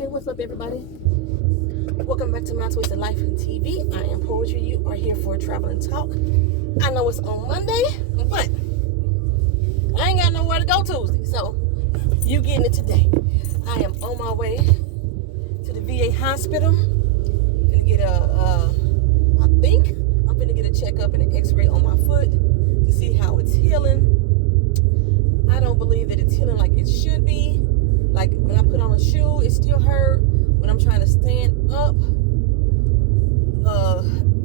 Hey, what's up, everybody? Welcome back to My Twisted Life TV. I am Poetry. You are here for a travel and talk. I know it's on Monday, but I ain't got nowhere to go Tuesday, so you getting it today. I am on my way to the VA hospital. Gonna get I think I'm gonna get a checkup and an x-ray on my foot to see how it's healing. I don't believe that it's healing like it should be. Like when I put on a shoe, it still hurt. When I'm trying to stand up,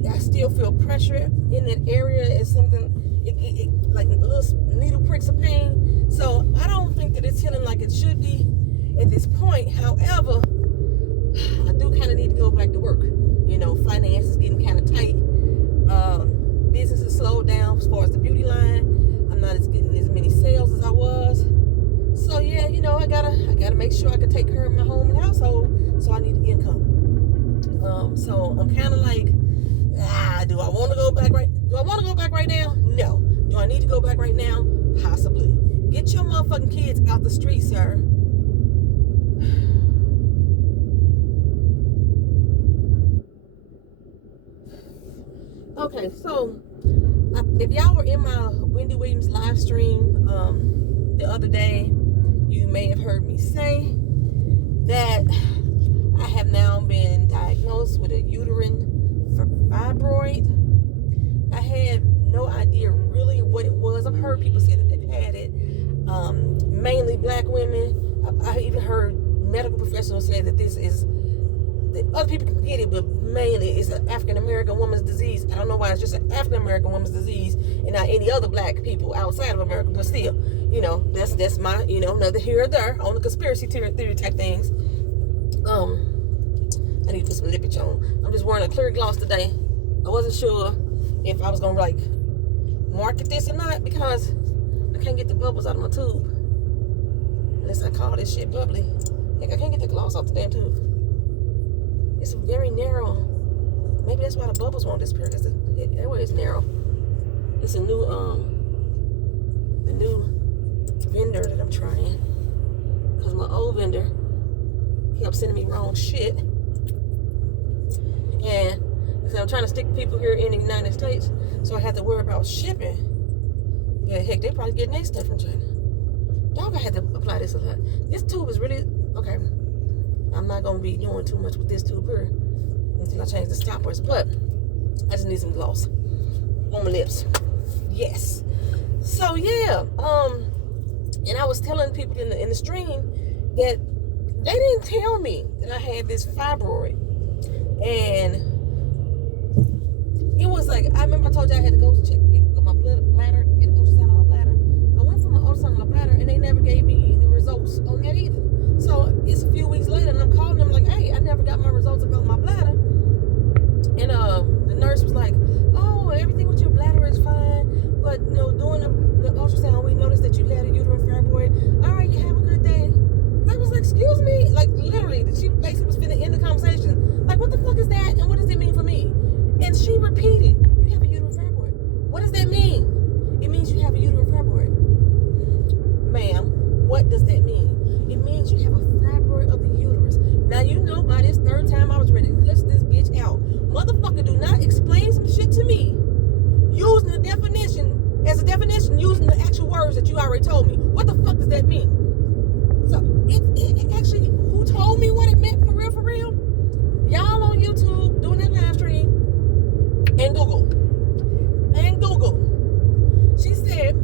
I still feel pressure in that area. It's something, it like little needle pricks of pain. So I don't think that it's healing like it should be at this point. However, I do kind of need to go back to work. You know, finance is getting kind of tight. Business is slowed down as far as the beauty line. I'm not getting as many sales as I was. So yeah, you know, I gotta make sure I can take care of my home and household. So I need income. So I'm kind of like, do I want to go back right? Do I want to go back right now? No. Do I need to go back right now? Possibly. Get your motherfucking kids out the street, sir. Okay, so if y'all were in my Wendy Williams live stream the other day, you may have heard me say that I have now been diagnosed with a uterine fibroid. I had no idea really what it was. I've heard people say that they've had it, mainly black women. I even heard medical professionals say that this is, that other people can get it, but mainly it's an African-American woman's disease. I don't know why it's just an African-American woman's disease and not any other black people outside of America, but still, you know, that's my, you know, neither here or there on the conspiracy theory type things. I need to put some lippage on. I'm just wearing a clear gloss today. I wasn't sure if I was gonna like market this or not because I can't get the bubbles out of my tube unless I call this shit bubbly. Like I can't get the gloss off the damn tube. It's very narrow. Maybe that's why the bubbles won't disappear, because anyway, it's narrow. It's a new the new vendor that I'm trying, because my old vendor kept sending me wrong shit. And so I'm trying to stick people here in the United States, so I have to worry about shipping. Yeah, heck, they probably getting their stuff from China. Dog, I had to apply this a lot. This tube is really, okay, I'm not going to be doing too much with this tube here until I change the stoppers, but I just need some gloss on my lips. Yes. So, yeah, and I was telling people in the stream that they didn't tell me that I had this fibroid. And it was like, I remember I told you I had to go check my bladder, get an ultrasound on my bladder. I went for my ultrasound on my bladder, and they never gave me the results on that either. So it's a few weeks later, and I'm calling them like, hey, I never got my results about my bladder. And the nurse was like, oh, everything with your bladder is fine, but you know, doing the ultrasound, we noticed that you had a uterine fibroid. All right, you have a good day. I was like, excuse me? Like, literally, she basically was finna end the conversation. Like, what the fuck is that, and what does it mean for me? And she repeated, you have a uterine fibroid. What does that mean? It means you have a uterine fibroid. Ma'am, what does that mean? It means you have a fibroid of the uterus. Now, you know by this third time I was ready to cuss this bitch out. Motherfucker, do not explain some shit to me using the definition, as a definition, using the actual words that you already told me. What the fuck does that mean? So, it actually, who told me what it meant for real? Y'all on YouTube doing that live stream and Google. She said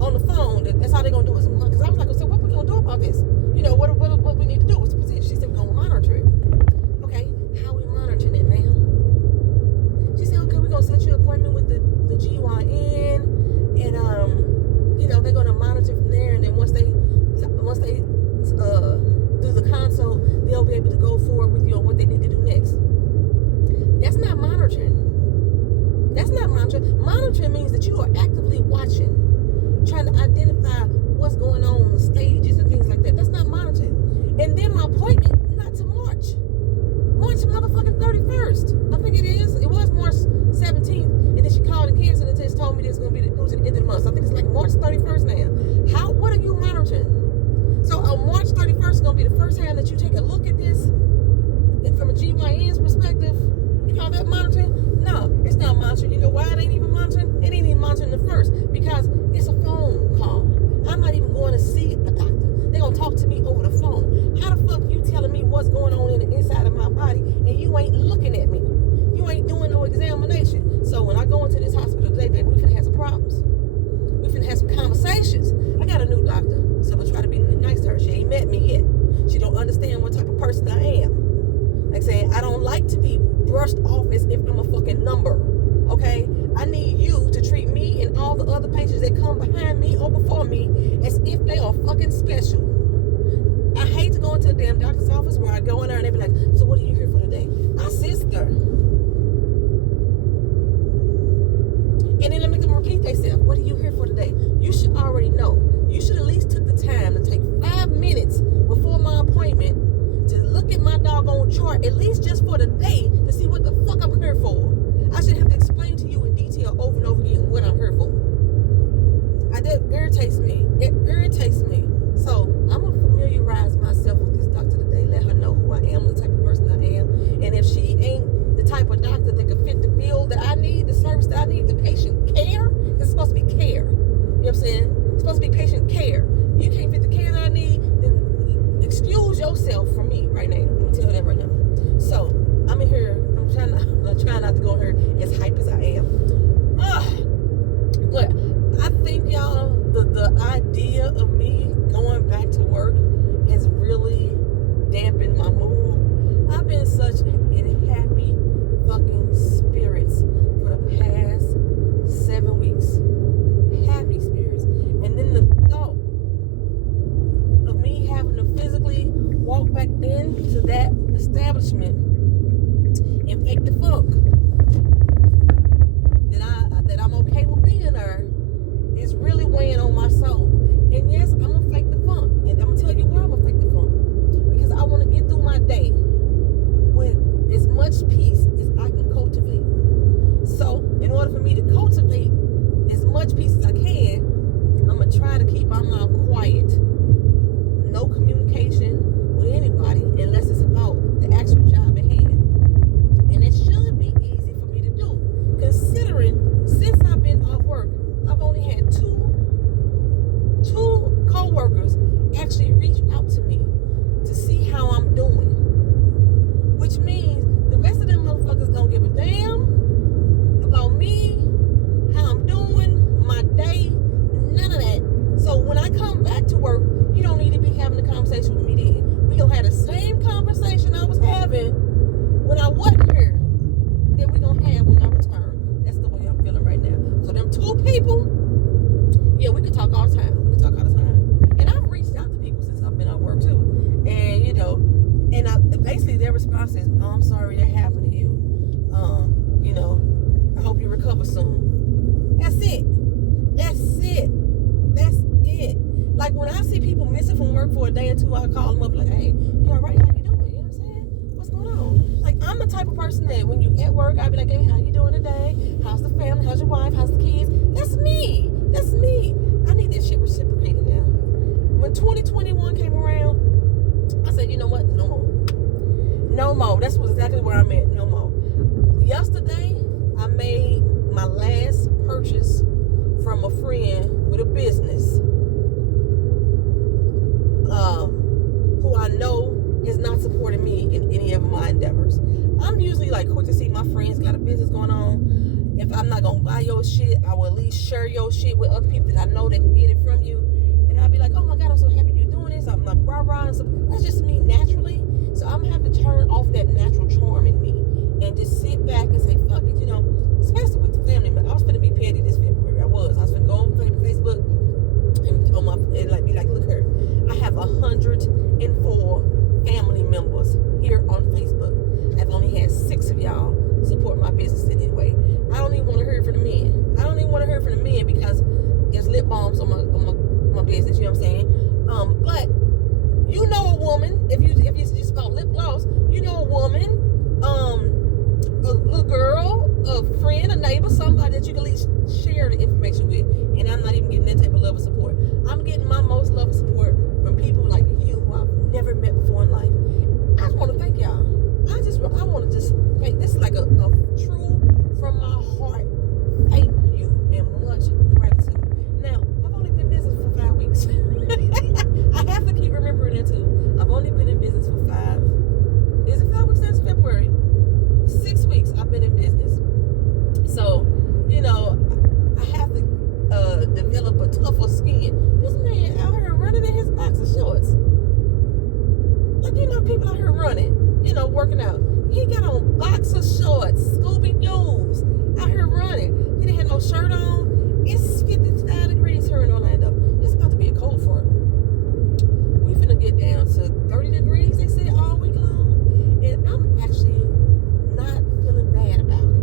on the phone that's how they're gonna do it. Because I was like, so what we gonna do about this? You know, what we need to do? What's the position? She said we're gonna monitor it. Okay, how we monitoring it, ma'am? She said, okay, we're gonna set you an appointment with the GYN, and you know, they're gonna monitor from there, and then once they do the consult, they'll be able to go forward with you on what they need to do next. That's not monitoring. Monitoring means that you are actively watching, trying to identify what's going on, the stages and things like that. That's not monitoring. And then my appointment, not to March motherfucking 31st. I think it is. It was March 17th, and then she called and canceled and just told me that it's going to be the end of the month. So I think it's like March 31st now. What are you monitoring? So So March 31st is going to be the first time that you take a look at this from a GYN's perspective. You call that monitoring? No, it's not monitoring. You know why it ain't even monitoring? It ain't even monitoring the first, because it's a phone call. I'm not even going to see a doctor. They're going to talk to me over the phone. How the fuck you telling me what's going on in the inside of my body and you ain't looking at me? You ain't doing no examination. So when I go into this hospital today, baby, we finna have some problems. We finna have some conversations. I got a new doctor, so I'm gonna try to be nice to her. She ain't met me yet. She don't understand what type of person I am. Like saying, I don't like to be brushed off as if I'm a fucking number. Okay? I need you to treat me and all the other patients that come behind me or before me as if they are fucking special. I hate to go into a damn doctor's office where I go in there and they be like, so what are you here for today? My sister. And then let me them repeat themselves. What are you here for today? You should already know. You should at least took the time to take 5 minutes before my appointment to look at my doggone chart, at least just for the day, to see what the fuck I'm here for. I should have to explain to you in detail over and over again what I'm here for. That irritates me. It irritates me. So I'm gonna familiarize myself with this doctor today. Let her know who I am, the type of person I am, and if she ain't the type of doctor that can fit the bill that I need, the service that I need, the patient care. It's supposed to be care. You know what I'm saying? It's supposed to be patient care. You can't fit the care that I need, then excuse yourself from me right now. I'm gonna tell you that right now. So I'm in here. I'm trying not to go in here as hype as I am. But I think y'all, the idea of me going back to work has really dampened my mood. I've been such in happy fucking spirits for the past 7 weeks. Happy spirits. And then the thought of me having to physically walk back into that establishment and fake the funk that I'm okay with being there is really weighing on my soul. And yes, I'm gonna fake the funk, and I'm gonna tell you why I'm gonna fake the funk, because I want to get through my day with as much peace as I can cultivate. So in order for me to cultivate as much peace as I can, I'm gonna try to keep my mouth quiet. No communication with anybody unless it's about the actual job at hand. And it should be easy for me to do, considering since I've been off work, I've only had two co-workers actually reach out to me to see how I'm doing. Which means the rest of them motherfuckers don't give a damn about me, how I'm doing, my day, none of that. So when I come back to work, you don't need to be having a conversation with me then. We gonna have the same conversation I was having when I wasn't here that we gonna have when I return. That's the way I'm feeling right now. So them two people, yeah, we can talk all the time. And I've reached out to people since I've been at work too. And you know, basically their response is, oh, I'm sorry that happened to you. You know, I hope you recover soon. That's it. Like when I see people missing from work for a day or two, I call them up like, hey, you all right? How you doing? You know what I'm saying? What's going on? Like I'm the type of person that when you at work, I be like, hey, how you doing today? How's the family? How's your wife? How's the kids? That's me. I need this shit reciprocated now. When 2021 came around, I said, you know what? No more. That's exactly where I'm at. No more. Yesterday, I made my last purchase from a friend with a business who I know is not supporting me in any of my endeavors. I'm usually like quick to see my friends got a business going on. If I'm not gonna buy your shit, I will at least share your shit with other people that I know that can get it from you. And I'll be like, oh my God, I'm so happy you're doing this. I'm like, rah-rah. And so that's just me naturally. So I'm gonna have to turn off that natural charm in me and just sit back and say, fuck it, you know, especially with the family. I was finna be petty this February. I was finna go on Facebook and like be like, look here, I have 104 family members here on Facebook. I've only had 6 of y'all support my business in any way. I don't even want to hear from the men. Because there's lip balms on my business. You know what I'm saying? But you know a woman, if it's just about lip gloss, you know a woman, a little girl, a friend, a neighbor, somebody that you can at least share the information with. And I'm not even getting that type of love and support. I'm getting my most love and support from people like you heart, thank you and much gratitude. Now, I've only been in business for 5 weeks. I have to keep remembering that too. I've only been in business for 5 weeks since February. 6 weeks I've been in business. So, you know, I have to develop a tougher skin. This man out here running in his boxer shorts. Like, you know, people out here running, you know, working out. He got on boxer shorts, Scooby-Doo's, out here running. He didn't have no shirt on. It's 55 degrees here in Orlando. It's about to be a cold front. We finna get down to 30 degrees, they said, all week long. And I'm actually not feeling bad about it.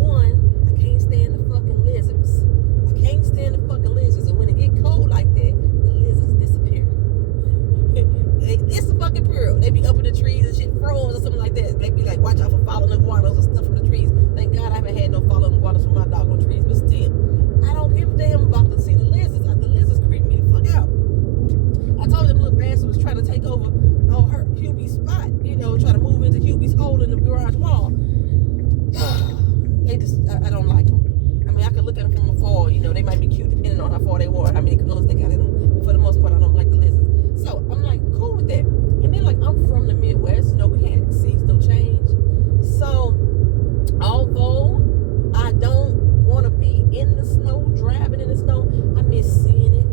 One, I can't stand the fucking lizards. I can't stand the fucking lizards. And when it get cold like that, the lizards disappear. It's the fucking pearl. They be up in the trees and shit, froze or something like that. They be like, watch out for falling iguanas and stuff from the trees. Thank God I haven't had no falling iguanas from my doggone trees, but still, I don't give a damn about to see the lizards. The lizards creep me the fuck out. I told them little bastards was trying to take over her Hubie's spot, you know, try to move into Hubie's hole in the garage wall. They just, I don't like them. I mean, I could look at them from afar, you know, they might be cute depending on how far they were, how many colors they got in them. But for the most part, I don't like the lizards. So I'm like, cool with that. And then, like, I'm from the Midwest, you know, we had seasonal change. So although I don't want to be in the snow, driving in the snow, I miss seeing it.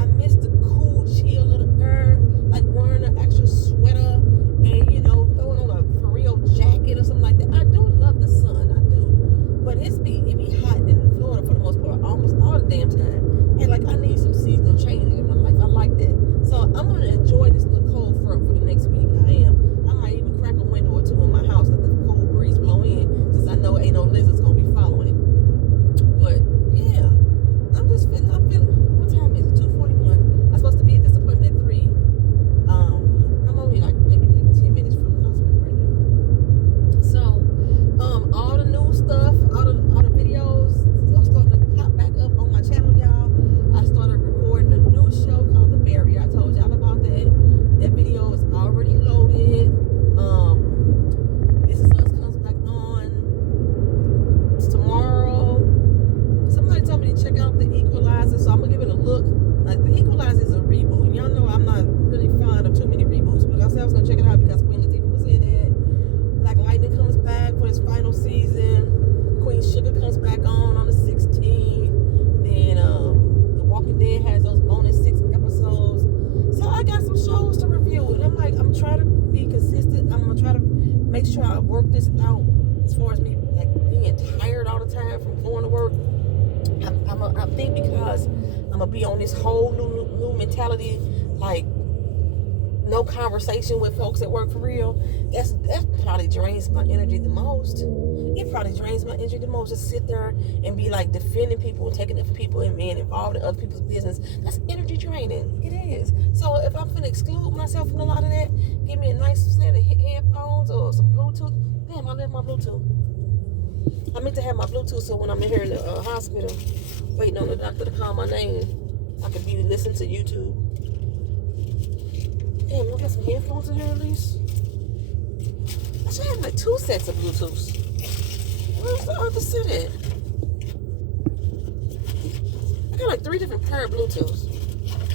I miss the cool chill of the air, like wearing an extra sweater and, you know, throwing on a for real jacket or something like that. I do love the sun, I do. But it be hot in Florida for the most part, almost all the damn time. And like, I need some seasonal change in my life. I like that. So I'm gonna enjoy this little cold front for the next week. I am. I might even crack a window or two in my house, let the cold breeze blow in, since I know ain't no lizards gonna be following it. But yeah, I'm feeling. What time is it? 2:41. I'm supposed to be at this appointment at 3. I'm only like maybe 10 minutes from the hospital right now. So, all the new stuff, all the videos are starting to pop back up on my channel, y'all. I started recording a new show called The Barrier. I told y'all about that. That video is already loaded. This Is Us comes back on tomorrow. Somebody told me to check out The Equalizer, so I'm gonna give it a look. Like, The Equalizer is a reboot. Y'all know I'm not really fond of too many reboots, but I said I was gonna check it out because Queen Latifah was in it. Black Lightning comes back for its final season. Queen Sugar comes back on the 16th. Then The Walking Dead has those bonus 6 episodes. So I got some shows to review, and I'm trying to be consistent. I'm gonna try to make sure I work this out as far as me like being tired all the time from going to work. I think because I'm gonna be on this whole new mentality, like no conversation with folks at work for real. That probably drains my energy the most. It probably drains my energy the most to sit there and be like defending people and taking up for people and being involved in other people's business. That's energy draining. It is. So if I'm gonna exclude myself from a lot of that, give me a nice set of headphones or some Bluetooth. Damn, I left my Bluetooth. I meant to have my Bluetooth so when I'm in here in the hospital waiting on the doctor to call my name, I could be listening to YouTube. Damn, I got some headphones in here at least. I should have like 2 sets of Bluetooths. Where's the other set at? I got like 3 different pair of Bluetooths.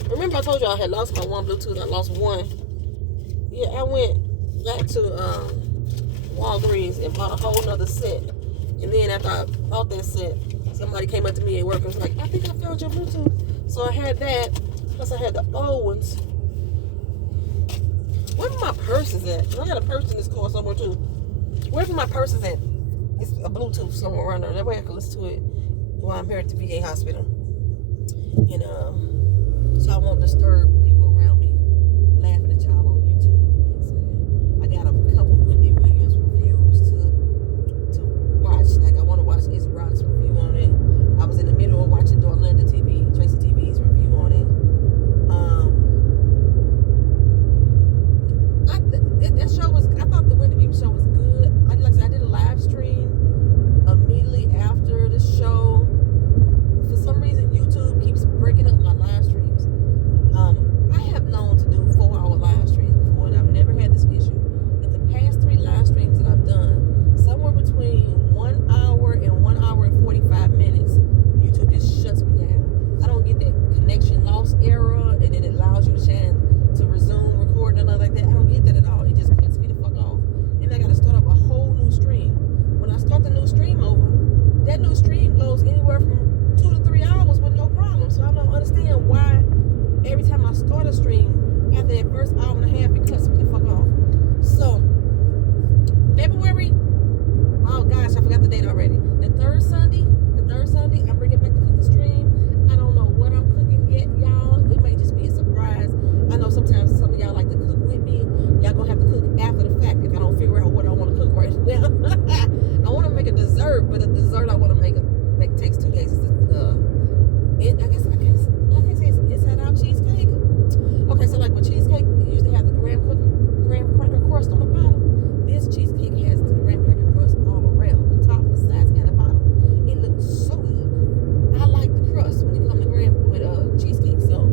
Remember I told you I had lost my one Bluetooth. I lost one. Yeah, I went back to Walgreens and bought a whole nother set. And then after I bought that set, somebody came up to me at work and was like, I think I found your Bluetooth. So I had that, plus I had the old ones. Where my purse is at? I got a purse in this car somewhere too. Wherever my purse is at? It's a Bluetooth somewhere around there. That way I can listen to it while I'm here at the VA hospital. You know, so I won't disturb people around me laughing at y'all on YouTube. I got a couple Wendy Williams reviews to watch. Like I want to watch It's Rock's review on it. I was in the middle of watching Dorlinda TV, Tracy TV's review on it. That show was, I thought the Wendy Williams show was good. Like I said, I did a live stream immediately after the show. For some reason, YouTube keeps breaking up my live streams. crust on the bottom. This cheesecake has the graham cracker crust all around, the top, the sides, and the bottom. It looks so good. I like the crust when it comes to graham with cheesecake, so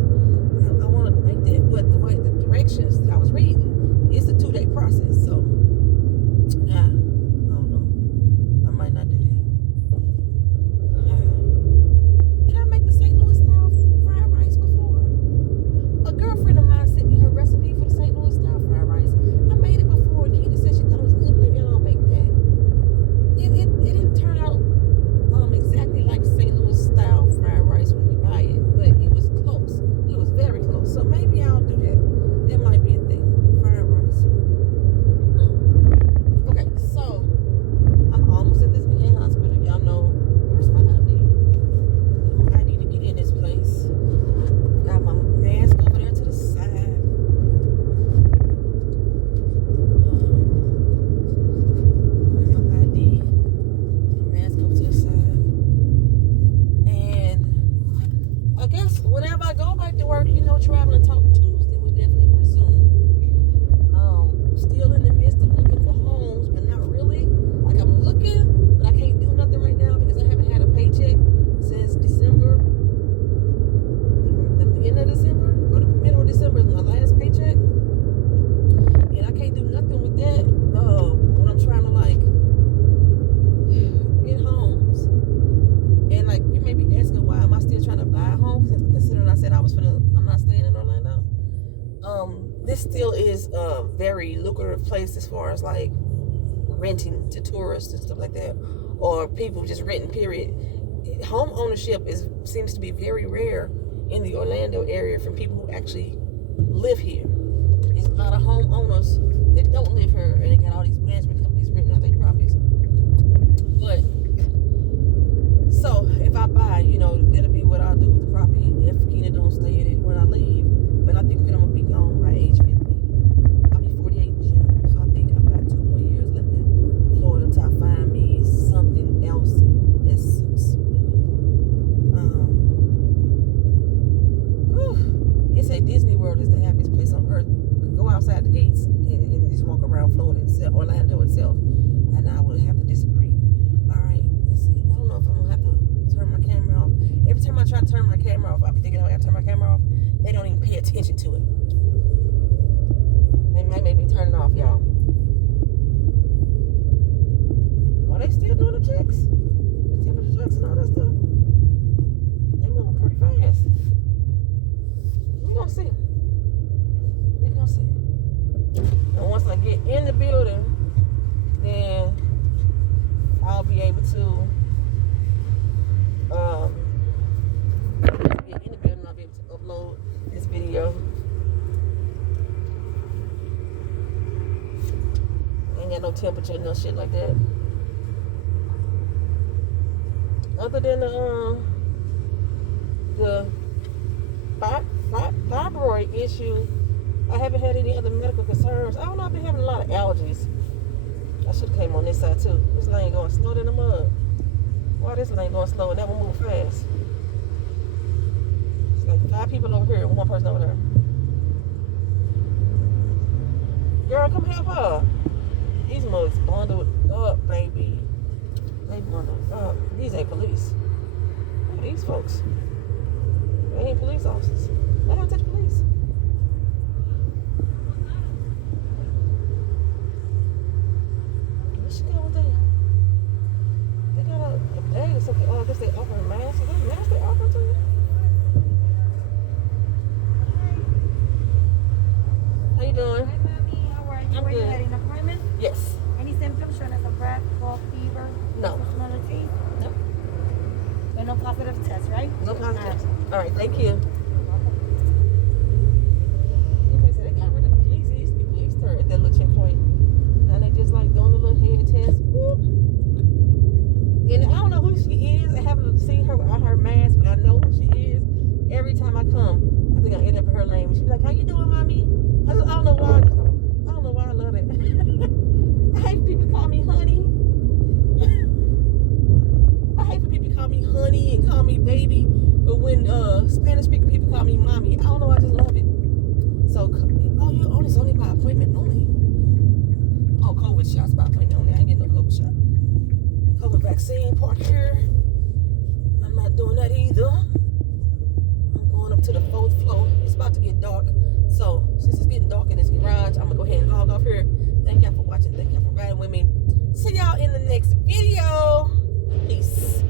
I want to make that. But the way the directions that I was reading, it's a 2-day process, so I don't know. I might not do that. Did I make the St. Louis style fried rice before? A girlfriend of mine sent me her recipe for the St. Louis style fried rice. I made it before, and Keita said she thought it was good. Maybe I'll make that. It didn't turn out exactly like St. Louis style fried rice when you buy it, but it was close. It was very close. So maybe I'll do that. That might be a thing. Fried rice. Okay, so I'm almost at this VA hospital. Y'all know where's my ID? I need to get in this place. Got my mask over there to the side. My ID. My mask over to the side. And I guess whenever I go back to work, Traveling Talk Tuesday will definitely resume. Still in the midst of looking for homes, but not really. Like I'm looking, but I can't do nothing right now because I haven't had a paycheck since December. The beginning of December or the middle of December is my last paycheck, and I can't do nothing with that when I'm trying to get homes. And you may be asking, why am I still trying to buy a home? Considering I said I'm not staying in Orlando. This still is a very lucrative place as far as renting to tourists and stuff like that, or people just renting. Period. Home ownership seems to be very rare in the Orlando area from people who actually live here. There's a lot of homeowners that don't live here, and they got all these management companies renting out their properties. But so if I buy, that'll be what I'll do with the property if Keena don't stay in it when I leave. But I think that I'm gonna be gone by age 50. I'll be 48 in June, so I think I've got 2 more years left in Florida until I find me something else that suits me. They say Disney World is the happiest place on earth. Go outside the gates and just walk around Florida itself, Orlando itself, and I would have to disagree. All right, let's see. I don't know if I'm gonna have to turn my camera off. Every time I try to turn my camera off, I be thinking I gotta turn my camera off. They don't even pay attention to it. They might make me turn it off, y'all. Are they still doing the checks? The temperature checks and all that stuff? They moving pretty fast. We're gonna see. We're gonna see. And once I get in the building, then I'll be able to get in the building. I'll be able to upload this video. Ain't got no temperature, no shit like that. Other than the fibroid issue, I haven't had any other medical concerns. I don't know, I've been having a lot of allergies. I should have came on this side too. This lane going slow in the mud. Why this lane going slow and that one move fast? It's like 5 people over here and 1 person over there. Girl, come help her. These mugs bundled up, baby. They bundled up. These ain't police. Look at these folks. They ain't police officers. They don't touch police. Where's she going with that? They got a bag or something. Oh, I guess they offer a mask. Is that a mask they offer to you? How you doing? Hi, Mommy. How are you? I'm Were you good. had an appointment? Yes. Any symptoms showing us a breath, cough, fever? No. Personality? No. But no positive test, right? No positive. Alright. All right, thank you. Okay, so they got rid of the police. It used to be police there at that little checkpoint. Now they just doing the little head test. Whoop. And I don't know who she is. I haven't seen her without her mask, but I know who she is. Every time I come, I think I end up in her lane. She be like, "How you doing, mommy?" I don't know why. I don't know why I love it. I hate for people to call me honey. I hate for people to call me honey and call me baby. But when Spanish speaking people call me mommy, I don't know. I just love it. So, oh, it's only by appointment only. COVID shots by playing on there. I ain't getting no COVID shot. COVID vaccine part here. I'm not doing that either. I'm going up to the 4th floor. It's about to get dark. So since it's getting dark in this garage, I'm gonna go ahead and log off here. Thank y'all for watching. Thank y'all for riding with me. See y'all in the next video. Peace.